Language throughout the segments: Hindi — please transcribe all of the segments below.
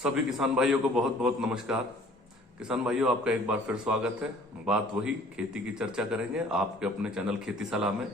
सभी किसान भाइयों को बहुत बहुत नमस्कार। किसान भाइयों, आपका एक बार फिर स्वागत है। बात वही खेती की चर्चा करेंगे आपके अपने चैनल खेती सलाह में।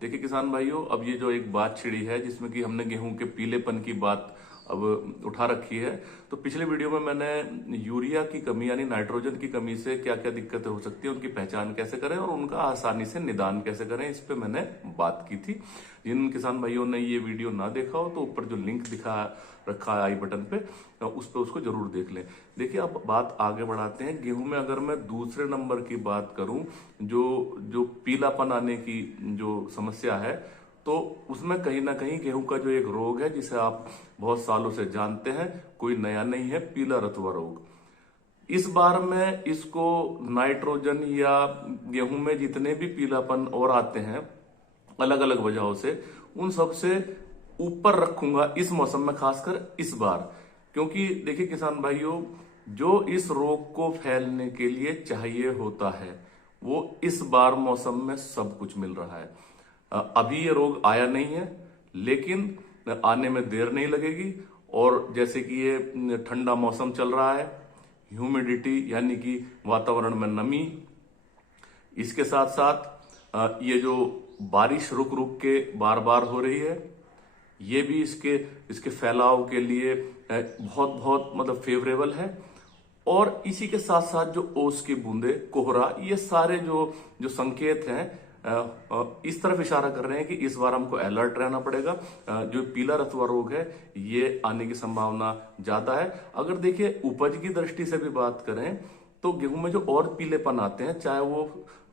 देखिए किसान भाइयों, अब ये जो एक बात छिड़ी है जिसमें कि हमने गेहूं के पीलेपन की बात अब उठा रखी है। तो पिछले वीडियो में मैंने यूरिया की कमी यानी नाइट्रोजन की कमी से क्या क्या दिक्कतें हो सकती है, उनकी पहचान कैसे करें और उनका आसानी से निदान कैसे करें, इस पे मैंने बात की थी। जिन किसान भाइयों ने ये वीडियो ना देखा हो तो ऊपर जो लिंक दिखा रखा है आई बटन पे, उस पर उसको जरूर देख लें। देखिए अब बात आगे बढ़ाते हैं। गेहूं में अगर मैं दूसरे नंबर की बात करूं, जो जो पीलापन आने की जो समस्या है, तो उसमें कहीं ना कहीं गेहूं का जो एक रोग है जिसे आप बहुत सालों से जानते हैं, कोई नया नहीं है, पीला रतुआ रोग। इस बार में इसको नाइट्रोजन या गेहूं में जितने भी पीलापन और आते हैं अलग अलग वजहों से, उन सब से ऊपर रखूंगा इस मौसम में, खासकर इस बार। क्योंकि देखिए किसान भाइयों, जो इस रोग को फैलने के लिए चाहिए होता है वो इस बार मौसम में सब कुछ मिल रहा है। अभी ये रोग आया नहीं है, लेकिन आने में देर नहीं लगेगी। और जैसे कि ये ठंडा मौसम चल रहा है, ह्यूमिडिटी यानी कि वातावरण में नमी, इसके साथ साथ ये जो बारिश रुक रुक के बार बार हो रही है, ये भी इसके इसके फैलाव के लिए बहुत बहुत मतलब फेवरेबल है। और इसी के साथ साथ जो ओस की बूंदे, कोहरा, ये सारे जो जो संकेत हैं इस तरफ इशारा कर रहे हैं कि इस बार हमको अलर्ट रहना पड़ेगा। जो पीला रतुआ रोग है ये आने की संभावना ज्यादा है। अगर देखिए उपज की दृष्टि से भी बात करें तो गेहूं में जो और पीलेपन आते हैं, चाहे वो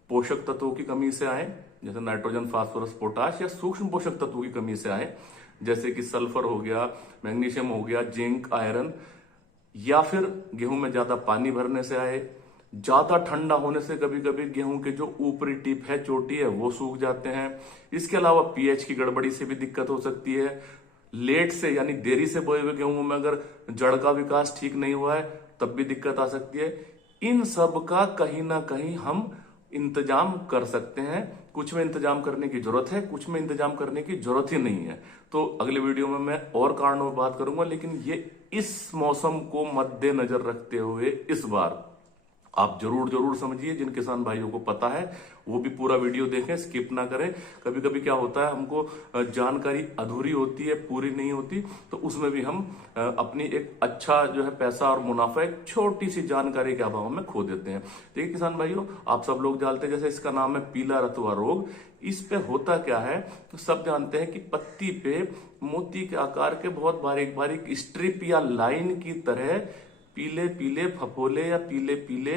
पोषक तत्वों की कमी से आए जैसे नाइट्रोजन, फास्फोरस, पोटाश, या सूक्ष्म पोषक तत्वों की कमी से आए जैसे कि सल्फर हो गया, मैग्नीशियम हो गया, जिंक, आयरन, या फिर गेहूं में ज्यादा पानी भरने से आए, ज्यादा ठंडा होने से कभी कभी गेहूं के जो ऊपरी टिप है, चोटी है, वो सूख जाते हैं। इसके अलावा पीएच की गड़बड़ी से भी दिक्कत हो सकती है। लेट से यानी देरी से बोए हुए गेहूं में अगर जड़ का विकास ठीक नहीं हुआ है तब भी दिक्कत आ सकती है। इन सब का कहीं ना कहीं हम इंतजाम कर सकते हैं। कुछ में इंतजाम करने की जरूरत है, कुछ में इंतजाम करने की जरूरत ही नहीं है। तो अगले वीडियो में मैं और कारणों में बात करूंगा, लेकिन ये इस मौसम को मद्देनजर रखते हुए इस बार आप जरूर जरूर समझिए। जिन किसान भाइयों को पता है वो भी पूरा वीडियो देखें, स्किप ना करें। कभी कभी क्या होता है, हमको जानकारी अधूरी होती है, पूरी नहीं होती, तो उसमें भी हम अपनी एक अच्छा जो है पैसा और मुनाफा एक छोटी सी जानकारी के अभाव में खो देते हैं। देखिए किसान भाइयों, आप सब लोग जानते हैं, जैसे इसका नाम है पीला रतुआ रोग। इस पे होता क्या है, तो सब जानते हैं कि पत्ती पे मोती के आकार के बहुत बारीक बारीक स्ट्रिप या लाइन की तरह पीले पीले फफोले या पीले पीले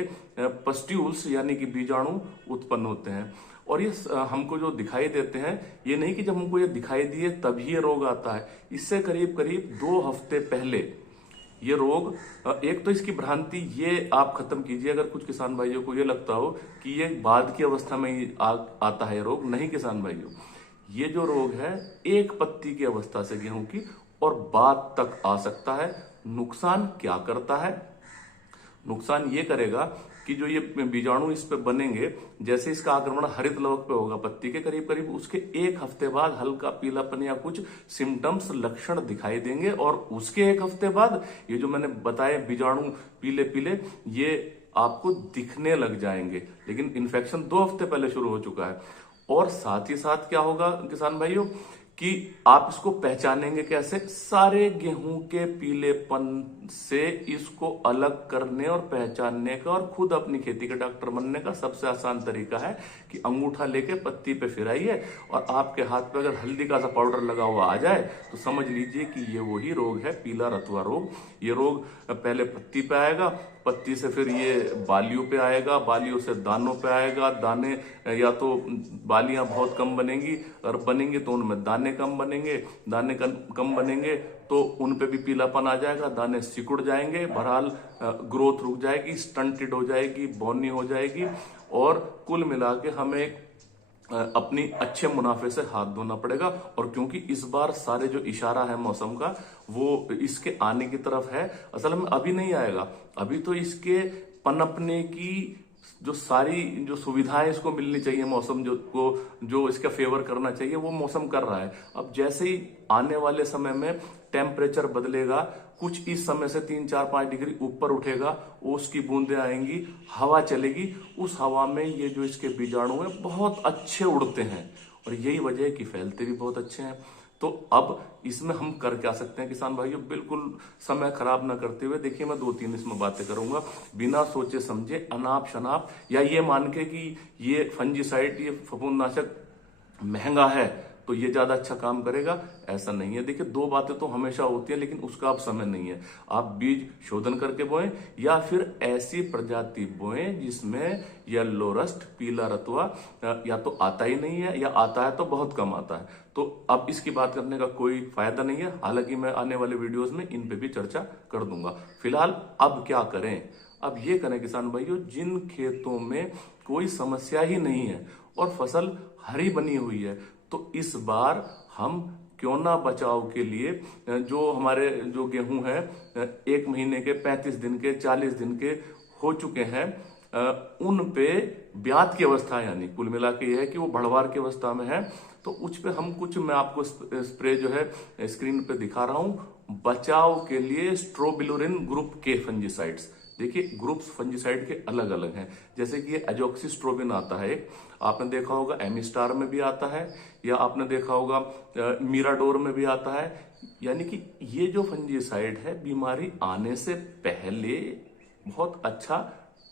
पस्ट्यूल्स यानी कि बीजाणु उत्पन्न होते हैं। और ये हमको जो दिखाई देते हैं, ये नहीं कि जब हमको ये दिखाई दिए तभी ये रोग आता है। इससे करीब करीब 2 हफ्ते पहले ये रोग, एक तो इसकी भ्रांति ये आप खत्म कीजिए अगर कुछ किसान भाइयों को ये लगता हो कि ये बाद की अवस्था में ही आता है रोग। नहीं किसान भाइयों, ये जो रोग है एक पत्ती की अवस्था से गेहूं की और बाद तक आ सकता है। नुकसान क्या करता है? नुकसान ये करेगा कि जो ये बीजाणु इस पे बनेंगे, जैसे इसका आक्रमण हरित लवक पे होगा पत्ती के, करीब करीब उसके 1 हफ्ते बाद हल्का पीलापन या कुछ सिम्टम्स, लक्षण दिखाई देंगे। और उसके 1 हफ्ते बाद ये जो मैंने बताए बीजाणु पीले पीले, ये आपको दिखने लग जाएंगे। लेकिन इन्फेक्शन 2 हफ्ते पहले शुरू हो चुका है। और साथ ही साथ क्या होगा किसान भाइयों कि आप इसको पहचानेंगे कैसे? सारे गेहूं के पीलेपन से इसको अलग करने और पहचानने का और खुद अपनी खेती के डॉक्टर बनने का सबसे आसान तरीका है कि अंगूठा लेके पत्ती पे फिराइए और आपके हाथ पे अगर हल्दी का सा पाउडर लगा हुआ आ जाए तो समझ लीजिए कि ये वही रोग है, पीला रतुआ रोग। ये रोग पहले पत्ती पे आएगा, पत्ती से फिर ये बालियों पे आएगा, बालियों से दानों पे आएगा। दाने या तो बालियां बहुत कम बनेंगी, और बनेंगे तो उनमें दाने कम बनेंगे, दाने कम बनेंगे तो उन पे भी पीलापन आ जाएगा, दाने सिकुड़ जाएंगे, बहरहाल ग्रोथ रुक जाएगी, स्टंटेड हो जाएगी, बौनी हो जाएगी। और कुल मिला के हमें अपनी अच्छे मुनाफे से हाथ धोना पड़ेगा। और क्योंकि इस बार सारे जो इशारा है मौसम का वो इसके आने की तरफ है, असल में अभी नहीं आएगा। अभी तो इसके पनपने की जो सारी जो सुविधाएं इसको मिलनी चाहिए, मौसम जो इसका फेवर करना चाहिए, वो मौसम कर रहा है। अब जैसे ही आने वाले समय में टेम्परेचर बदलेगा, कुछ इस समय से 3-4-5 डिग्री ऊपर उठेगा, ओस की बूंदें आएंगी, हवा चलेगी, उस हवा में ये जो इसके बीजाणु हैं बहुत अच्छे उड़ते हैं और यही वजह है कि फैलते भी बहुत अच्छे हैं। तो अब इसमें हम कर क्या सकते हैं किसान भाइयों, बिल्कुल समय खराब ना करते हुए, देखिए मैं 2-3 इसमें बातें करूंगा, बिना सोचे समझे अनाप शनाप या ये मान के कि ये फंजीसाइड, ये फफूंदनाशक महंगा है तो ये ज्यादा अच्छा काम करेगा, ऐसा नहीं है। देखिए 2 बातें तो हमेशा होती है, लेकिन उसका अब समय नहीं है। आप बीज शोधन करके बोएं या फिर ऐसी प्रजाति बोएं जिसमें येलो रस्ट, पीला रतुआ या तो आता ही नहीं है या आता है तो बहुत कम आता है। तो अब इसकी बात करने का कोई फायदा नहीं है, हालांकि मैं आने वाले वीडियोस में इन पे भी चर्चा कर दूंगा। फिलहाल अब क्या करें, अब ये करें किसान भाइयों, जिन खेतों में कोई समस्या ही नहीं है और फसल हरी बनी हुई है, तो इस बार हम क्यों ना बचाव के लिए जो हमारे जो गेहूं है 1 महीने के, 35 दिन के, 40 दिन के हो चुके हैं, उन पे ब्यात की अवस्था, यानी कुल मिला के ये है कि वो बढ़वार की अवस्था में है, तो उस पे हम कुछ, मैं आपको स्प्रे जो है स्क्रीन पे दिखा रहा हूं बचाव के लिए, स्ट्रोबिलुरिन ग्रुप के फंजीसाइड्स। देखिए ग्रुप्स फंजीसाइड के अलग अलग हैं, जैसे कि ये एजॉक्सिस्ट्रोबिन आता है, आपने देखा होगा एमिस्टार में भी आता है, या आपने देखा होगा मिराडोर में भी आता है। यानी कि ये जो फंजीसाइड है बीमारी आने से पहले बहुत अच्छा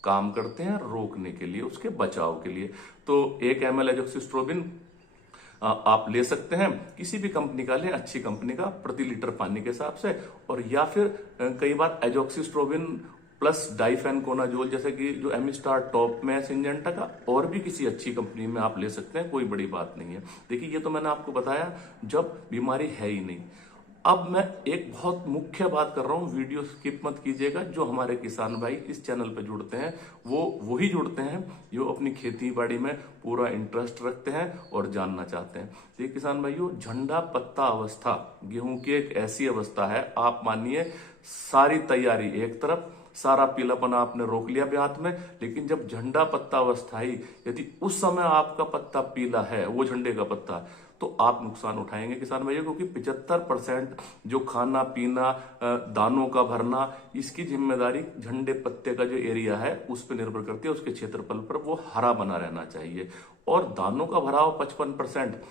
काम करते हैं रोकने के लिए, उसके बचाव के लिए। तो 1 ml एजॉक्सिस्ट्रोबिन आप ले सकते हैं, किसी भी कंपनी का लें, अच्छी कंपनी का, प्रति लीटर पानी के हिसाब से। और या फिर कई बार एजॉक्सिस्ट्रोबिन प्लस डाइफेनकोनाजोल, जैसे कि जो एमिस्टार टॉप में है सिंजेंटा का, और भी किसी अच्छी कंपनी में आप ले सकते हैं, कोई बड़ी बात नहीं है। देखिए ये तो मैंने आपको बताया जब बीमारी है ही नहीं। अब मैं एक बहुत मुख्य बात कर रहा हूं, वीडियो स्किप मत कीजिएगा। जो हमारे किसान भाई इस चैनल पे जुड़ते हैं वो वही जुड़ते हैं जो अपनी खेती बाड़ी में पूरा इंटरेस्ट रखते हैं और जानना चाहते हैं। तो ये किसान भाइयों, झंडा पत्ता अवस्था गेहूं की एक ऐसी अवस्था है, आप मानिए सारी तैयारी एक तरफ, सारा पीलापन आपने रोक लिया ब्यात में, लेकिन जब झंडा पत्ता अवस्था आई, यदि उस समय आपका पत्ता पीला है, वो झंडे का पत्ता, तो आप नुकसान उठाएंगे किसान भाइयों, क्योंकि 75% जो खाना पीना, दानों का भरना, इसकी जिम्मेदारी झंडे पत्ते का जो एरिया है उस पर निर्भर करती है, उसके क्षेत्रफल पर वो हरा बना रहना चाहिए। और दानों का भराव 55%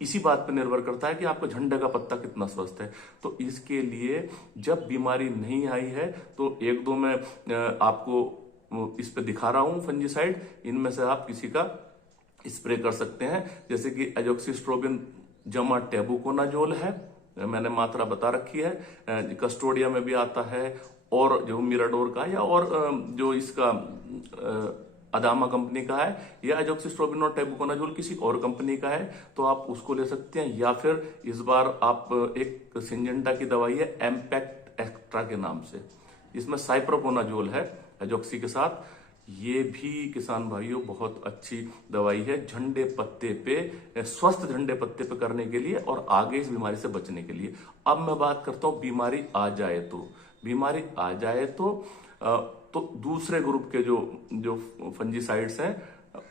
इसी बात पर निर्भर करता है कि आपका झंडे का पत्ता कितना स्वस्थ है। तो इसके लिए जब बीमारी नहीं आई है तो 1-2 में आपको इस पे दिखा रहा हूं फंजीसाइड, इनमें से आप किसी का स्प्रे कर सकते हैं, जैसे कि एजॉक्सिस्ट्रोबिन जमा टेबुकोनाजोल है, मैंने मात्रा बता रखी है, कस्टोडिया में भी आता है, और जो मिराडोर का, या और जो इसका अदामा कंपनी का है, या एजॉक्सिस्ट्रोबिन और टेबुकोनाजोल किसी और कंपनी का है तो आप उसको ले सकते हैं। या फिर इस बार आप एक सिंजेंटा की दवाई है एम्पैक्ट एक्स्ट्रा के नाम से, इसमें साइप्रोकोनाजोल है एजॉक्सी के साथ, ये भी किसान भाइयों बहुत अच्छी दवाई है झंडे पत्ते पे, स्वस्थ झंडे पत्ते पे करने के लिए और आगे इस बीमारी से बचने के लिए। अब मैं बात करता हूं बीमारी आ जाए तो, बीमारी आ जाए तो दूसरे ग्रुप के जो फंजीसाइड्स हैं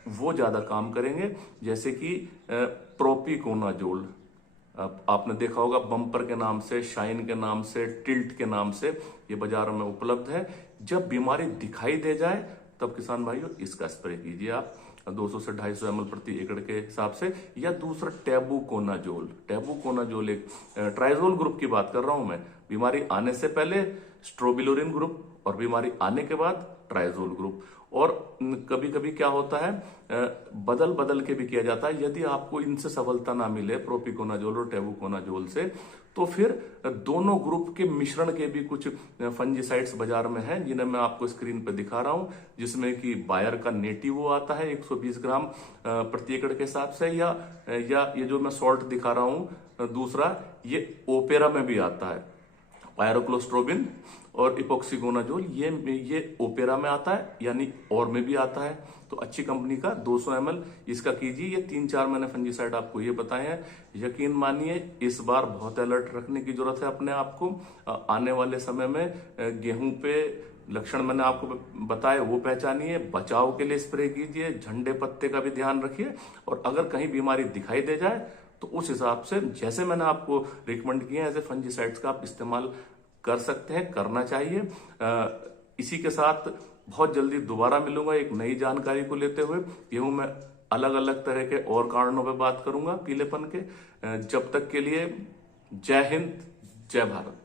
वो ज्यादा काम करेंगे, जैसे कि प्रोपिकोनाजोल, आपने देखा होगा बम्पर के नाम से, शाइन के नाम से, टिल्ट के नाम से, ये बाजारों में उपलब्ध है। जब बीमारी दिखाई दे जाए तब किसान भाइयों इसका स्प्रे कीजिए आप 200 से 250 ml प्रति एकड़ के हिसाब से। या दूसरा टेबुकोनाजोल, टेबुकोनाजोल एक ट्राइजोल ग्रुप की बात कर रहा हूं मैं, बीमारी आने से पहले स्ट्रोबिलुरिन ग्रुप और बीमारी आने के बाद ट्राइजोल ग्रुप। और कभी कभी क्या होता है, बदल बदल के भी किया जाता है। यदि आपको इनसे सफलता ना मिले, प्रोपिकोनाजोल और टेबुकोनाजोल से, तो फिर दोनों ग्रुप के मिश्रण के भी कुछ फंजीसाइड्स बाजार में हैं, जिन्हें मैं आपको स्क्रीन पे दिखा रहा हूं, जिसमें कि बायर का नेटिवो आता है 120 ग्राम प्रति एकड़ के हिसाब से, या ये जो मैं सॉल्ट दिखा रहा हूं दूसरा, ये ओपेरा में भी आता है, पायरोक्लोस्ट्रोबिन और इपोक्सीकोनाजोल, ये ओपेरा में आता है, यानी और में भी आता है। तो अच्छी कंपनी का 200 ml इसका कीजिए। ये 3-4 मैंने फंजीसाइड आपको ये बताए हैं, यकीन मानिए इस बार बहुत अलर्ट रखने की जरूरत है अपने आप को। आने वाले समय में गेहूं पे लक्षण मैंने आपको बताए वो पहचानिए, बचाव के लिए स्प्रे कीजिए, झंडे पत्ते का भी ध्यान रखिए, और अगर कहीं बीमारी दिखाई दे जाए तो उस हिसाब से जैसे मैंने आपको रिकमेंड किए ऐसे फंजीसाइड्स का आप इस्तेमाल कर सकते हैं, करना चाहिए। इसी के साथ बहुत जल्दी दोबारा मिलूंगा एक नई जानकारी को लेते हुए। गेहूं में अलग अलग तरह के और कारणों पे बात करूंगा पीलेपन के। जब तक के लिए जय हिंद, जय भारत।